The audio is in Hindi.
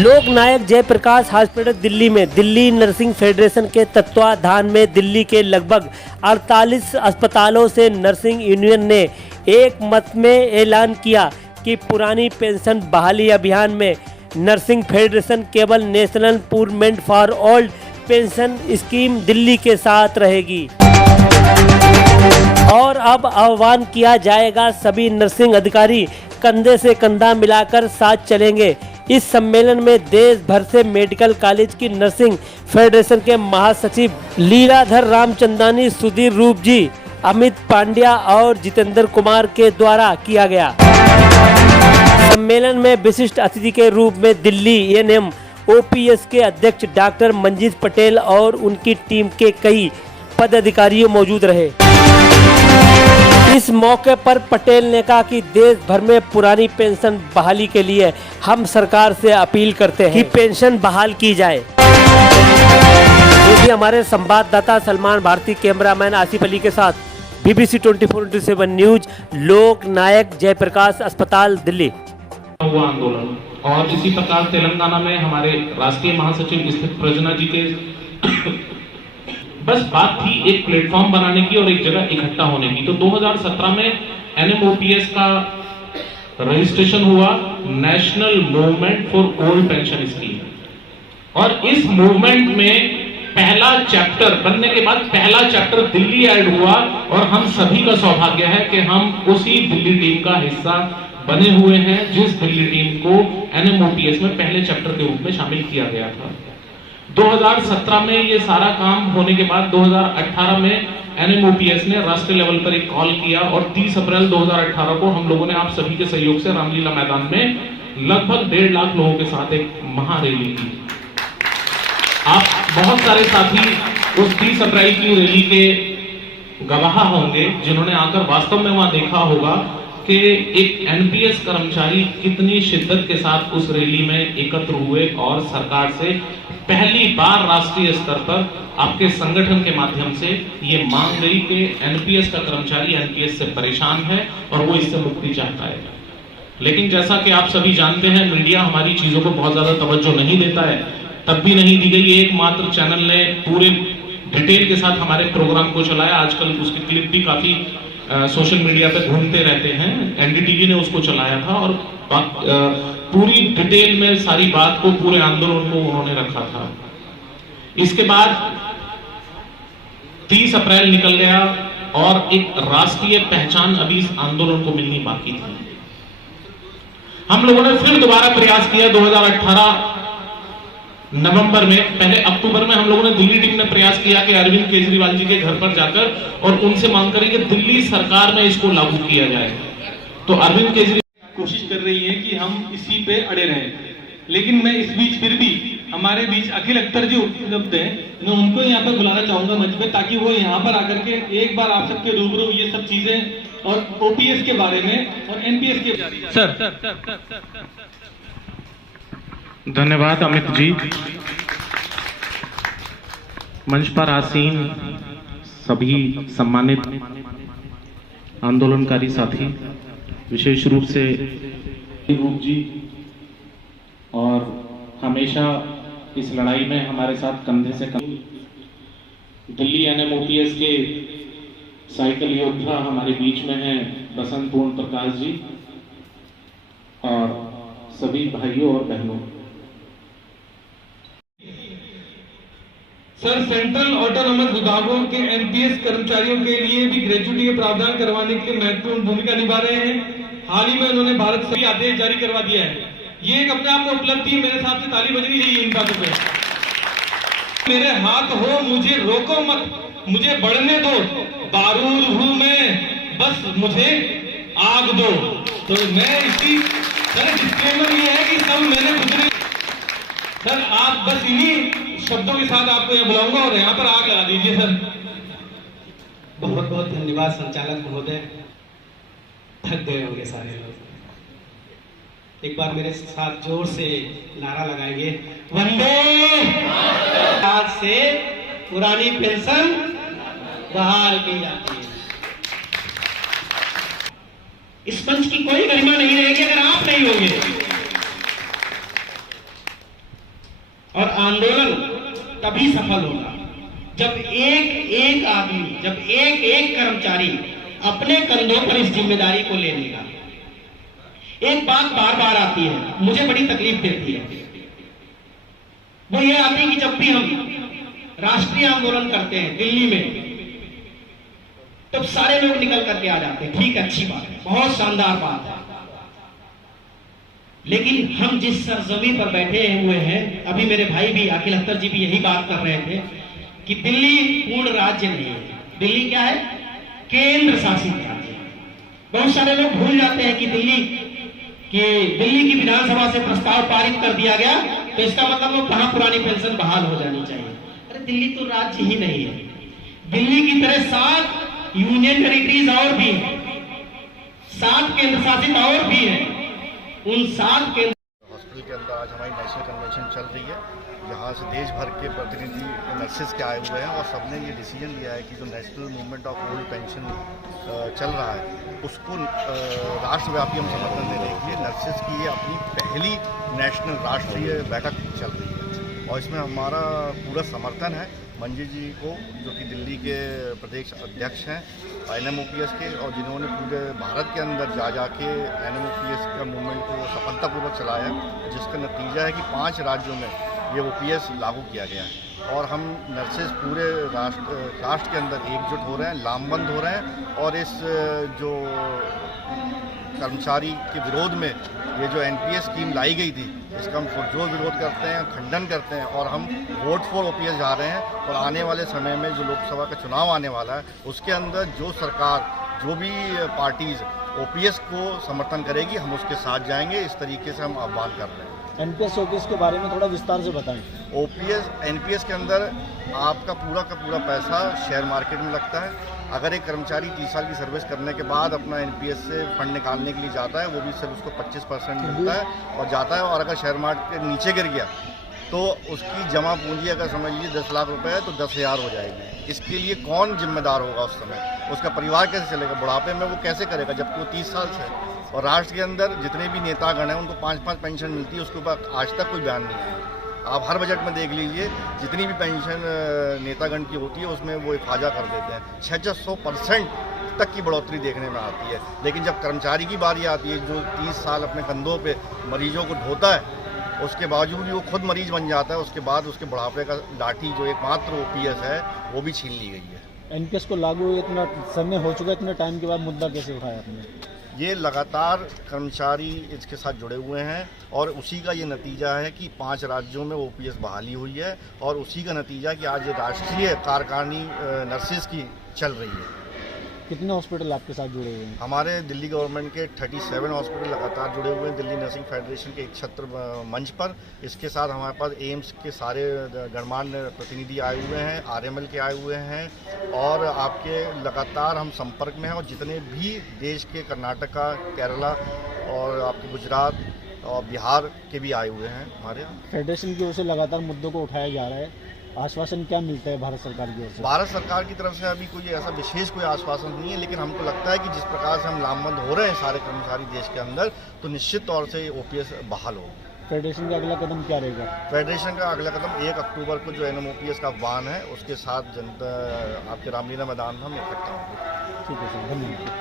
लोक नायक जयप्रकाश हॉस्पिटल दिल्ली में दिल्ली नर्सिंग फेडरेशन के तत्वाधान में दिल्ली के लगभग 48 अस्पतालों से नर्सिंग यूनियन ने एक मत में ऐलान किया कि पुरानी पेंशन बहाली अभियान में नर्सिंग फेडरेशन केवल national improvement for old pension scheme Delhi के साथ रहेगी और अब आह्वान किया जाएगा सभी नर्सिंग अधिकारी कंधे से कंधा मिलाकर साथ चलेंगे। इस सम्मेलन में देश भर से मेडिकल कॉलेज की नर्सिंग फेडरेशन के महासचिव लीलाधर रामचंदानी, सुधीर रूप जी, अमित पांड्या और जितेंद्र कुमार के द्वारा किया गया। सम्मेलन में विशिष्ट अतिथि के रूप में दिल्ली एएनएम ओपीएस के अध्यक्ष डॉक्टर मंजीत पटेल और उनकी टीम के कई पदाधिकारी मौजूद रहे। इस मौके पर पटेल ने कहा कि देश भर में पुरानी पेंशन बहाली के लिए हम सरकार से अपील करते हैं कि पेंशन बहाल की जाए। यदि हमारे संवाददाता सलमान भारती, कैमरामैन आसिफ अली के साथ बीबीसी 24/7 न्यूज, लोक नायक जयप्रकाश अस्पताल, दिल्ली। हुआ आंदोलन और इसी प्रकार तेलंगाना में हमारे राष्ट्रीय महासचिव स्थित प्रजना जी के बस बात थी एक प्लेटफॉर्म बनाने की और एक जगह इकट्ठा होने की। तो 2017 में एनएमओपीएस का रजिस्ट्रेशन हुआ, national movement for old pension scheme, और इस मूवमेंट में पहला चैप्टर बनने के बाद पहला चैप्टर दिल्ली ऐड हुआ और हम सभी का सौभाग्य है कि हम उसी दिल्ली टीम का हिस्सा बने हुए हैं जिस दिल्ली टीम को एनएमओपीएस में पहले चैप्टर के रूप में शामिल किया गया था। 2017 में ये सारा काम होने के बाद 2018 में एनएमओपीएस ने राष्ट्रीय लेवल पर एक कॉल किया और 30 अप्रैल 2018 को हम लोगों ने आप सभी के सहयोग से रामलीला मैदान में लगभग 1.5 लाख लोगों के साथ एक महारैली की। आप बहुत सारे साथी उस 30 अप्रैल की रैली के गवाह होंगे जिन्होंने आकर वास्तव में वहां देखा होगा कि एक एनपीएस कर्मचारी कितनी शिद्दत के साथ उस रैली में एकत्र हुए और सरकार से पहली बार राष्ट्रीय स्तर पर आपके संगठन के माध्यम से ये मांग गई कि एनपीएस का कर्मचारी एनपीएस से परेशान है और वो इससे मुक्ति चाहता है। लेकिन जैसा कि आप सभी जानते हैं, मीडिया हमारी चीजों को बहुत ज्यादा तवज्जो नहीं देता है, तब भी नहीं दी गई। एकमात्र चैनल ने पूरे डिटेल के साथ हमारे प्रोग्राम को चलाया। आजकल उसके क्लिप भी काफी सोशल मीडिया पे घूमते रहते हैं। एनडीटीवी ने उसको चलाया था और पूरी डिटेल में सारी बात को, पूरे आंदोलन को उन्होंने रखा था। इसके बाद 30 अप्रैल निकल गया और एक राष्ट्रीय पहचान अभी इस आंदोलन को मिलनी बाकी थी। हम लोगों ने फिर दोबारा प्रयास किया 2018 नवंबर में। पहले अक्टूबर में हम लोगों ने दिल्ली टीम ने प्रयास किया कि अरविंद केजरीवाल जी के घर पर जाकर और उनसे मांग करें कि दिल्ली सरकार में इसको लागू किया जाए। तो अरविंद केजरीवाल कोशिश कर रही है कि हम इसी पे अड़े रहें, लेकिन मैं इस बीच फिर भी हमारे बीच अखिल अख्तर जी उपलब्ध हैं, मैं उनको यहाँ पे बुलाना चाहूंगा मंच पे, ताकि वो यहाँ पर आकर के एक बार आप सबके रूबरू ये सब चीजें और ओपीएस के बारे में और एनपीएस के सर। धन्यवाद अमित जी। मंच पर आसीन सभी सम्मानित आंदोलनकारी साथी, विशेष रूप से रूप जी, और हमेशा इस लड़ाई में हमारे साथ कंधे से कंधे दिल्ली एनएमओपीएस के साइकिल योद्धा हमारे बीच में हैं बसंत पूर्ण प्रकाश जी, और सभी भाइयों और बहनों। सर, सेंट्रल ऑटोनोमस विभागों के एनपीएस कर्मचारियों के लिए भी ग्रेजुटी के प्रावधान करवाने के लिए महत्वपूर्ण भूमिका निभा रहे हैं। हाल ही में उन्होंने भारत से आदेश जारी करवा दिया है। ये एक अपने आप में उपलब्धि है। मेरे हिसाब से ताली बजनी चाहिए इन बातों पे। मेरे हाथ हो, मुझे रोको मत, मुझे बढ़ने दो, बारूद हूं मैं, बस मुझे आग दो। तो मैं इसी सर डिस्क्लेमर ये है कि सब मैंने कुछ नहीं। सर आप बस इन्हीं शब्दों के साथ आपको यहाँ बुलाऊंगा और यहाँ पर आग लगा दीजिए सर। बहुत बहुत धन्यवाद संचालक महोदय। थक गए होंगे सारे लोग। एक बार मेरे साथ जोर से नारा लगाएंगे, वंदे। आज से पुरानी पेंशन बहाल की जाती है। इस मंच की कोई गरिमा नहीं रहेगी अगर आप नहीं होंगे। और आंदोलन तभी सफल होगा जब एक एक आदमी, जब एक एक कर्मचारी अपने कंधों पर इस जिम्मेदारी को ले लेगा। एक बात बार बार आती है, मुझे बड़ी तकलीफ देती है, वो ये आती है कि जब भी हम राष्ट्रीय आंदोलन करते हैं दिल्ली में, तब सारे लोग निकल करके आ जाते हैं। ठीक है, अच्छी बात है, बहुत शानदार बात है, लेकिन हम जिस सरजमी पर बैठे हुए हैं, अभी मेरे भाई भी अखिल अख्तर जी भी यही बात कर रहे थे कि दिल्ली पूर्ण राज्य नहीं है। दिल्ली क्या है? केंद्र शासित राज्य। बहुत सारे लोग भूल जाते हैं कि दिल्ली की विधानसभा से प्रस्ताव पारित कर दिया गया तो इसका मतलब वो कहां पुरानी पेंशन बहाल हो जानी चाहिए। अरे दिल्ली तो राज्य ही नहीं है। दिल्ली की तरह 7 यूनियन टेरिटरीज और भी है, 7 केंद्र शासित और भी है। उन 7 केंद्र हॉस्पिटल के अंदर आज हमारी नेशनल कन्वेंशन चल रही है। यहाँ से देश भर के प्रतिनिधि नर्सेज के आए हुए हैं और सबने ये डिसीजन लिया है कि जो national movement of old pension चल रहा है उसको राष्ट्रव्यापी हम समर्थन देने के लिए नर्सेज की ये अपनी पहली नेशनल राष्ट्रीय बैठक चल रही है और इसमें हमारा पूरा समर्थन है। मंजी जी को, जो कि दिल्ली के प्रदेश अध्यक्ष हैं NMOPS के, और जिन्होंने पूरे भारत के अंदर जा के NMOPS का मूवमेंट को सफलतापूर्वक चलाया, जिसका नतीजा है कि 5 राज्यों में ये OPS लागू किया गया है और हम नर्सेज पूरे राष्ट्र के अंदर एकजुट हो रहे हैं, लामबंद हो रहे हैं और इस जो कर्मचारी के विरोध में ये जो NPS स्कीम लाई गई थी, इसका हम पुरजोर विरोध करते हैं, खंडन करते हैं और हम वोट फॉर OPS जा रहे हैं। और आने वाले समय में जो लोकसभा का चुनाव आने वाला है, उसके अंदर जो सरकार, जो भी पार्टीज OPS को समर्थन करेगी, हम उसके साथ जाएंगे। इस तरीके से हम आह्वान कर रहे हैं। NPS OPS के बारे में थोड़ा विस्तार से बताएं। NPS के अंदर आपका पूरा का पूरा पैसा शेयर मार्केट में लगता है। अगर एक कर्मचारी 30 साल की सर्विस करने के बाद अपना NPS से फंड निकालने के लिए जाता है, वो भी सिर्फ उसको 25% मिलता है और जाता है। और अगर शेयर मार्केट नीचे गिर गया तो उसकी जमा पूंजी अगर समझ लीजिए 10 लाख रुपए है तो 10,000 हो जाएगी। इसके लिए कौन जिम्मेदार होगा उस समय? उसका परिवार कैसे चलेगा? बुढ़ापे में वो कैसे करेगा जबकि वो 30 साल से है? और राष्ट्र के अंदर जितने भी नेतागण हैं उनको 5-5 पेंशन मिलती है, उसके ऊपर आज तक कोई बयान नहीं है। आप हर बजट में देख लीजिए, जितनी भी पेंशन नेतागण की होती है उसमें वो इफाजा कर देते हैं। 600% तक की बढ़ोतरी देखने में आती है। लेकिन जब कर्मचारी की बारी आती है, जो 30 साल अपने कंधों पे मरीजों को ढोता है, उसके बावजूद भी वो खुद मरीज बन जाता है, उसके बाद उसके बुढ़ापे का लाठी जो एकमात्र OPS है वो भी छीन ली गई है। NPS को लागू इतना समय हो चुका है, इतने टाइम के बाद मुद्दा कैसे उठाया आपने? ये लगातार कर्मचारी इसके साथ जुड़े हुए हैं और उसी का ये नतीजा है कि 5 राज्यों में OPS बहाली हुई है और उसी का नतीजा कि आज राष्ट्रीय कार्यकारिणी नर्सेज की चल रही है। कितने हॉस्पिटल आपके साथ जुड़े हुए हैं? हमारे दिल्ली गवर्नमेंट के 37 हॉस्पिटल लगातार जुड़े हुए हैं दिल्ली नर्सिंग फेडरेशन के एक छत्र मंच पर। इसके साथ हमारे पास एम्स के सारे गणमान्य प्रतिनिधि आए हुए हैं, RML के आए हुए हैं और आपके लगातार हम संपर्क में हैं। और जितने भी देश के कर्नाटका, केरला और आपके गुजरात और बिहार के भी आए हुए हैं हमारे यहाँ। फेडरेशन की ओर से लगातार मुद्दों को उठाया जा रहा है, आश्वासन क्या मिलता है भारत सरकार की ओर से? भारत सरकार की तरफ से अभी कोई ऐसा विशेष कोई आश्वासन नहीं है, लेकिन हमको लगता है कि जिस प्रकार से हम लामबंद हो रहे हैं सारे कर्मचारी देश के अंदर, तो निश्चित तौर से OPS बहाल होगा। फेडरेशन का अगला कदम क्या रहेगा? फेडरेशन का अगला कदम 1 अक्टूबर को जो NMOPS का आह्वान है, उसके साथ जनता आपके रामलीला मैदान में हम इकट्ठा होंगे। ठीक है सर, धन्यवाद।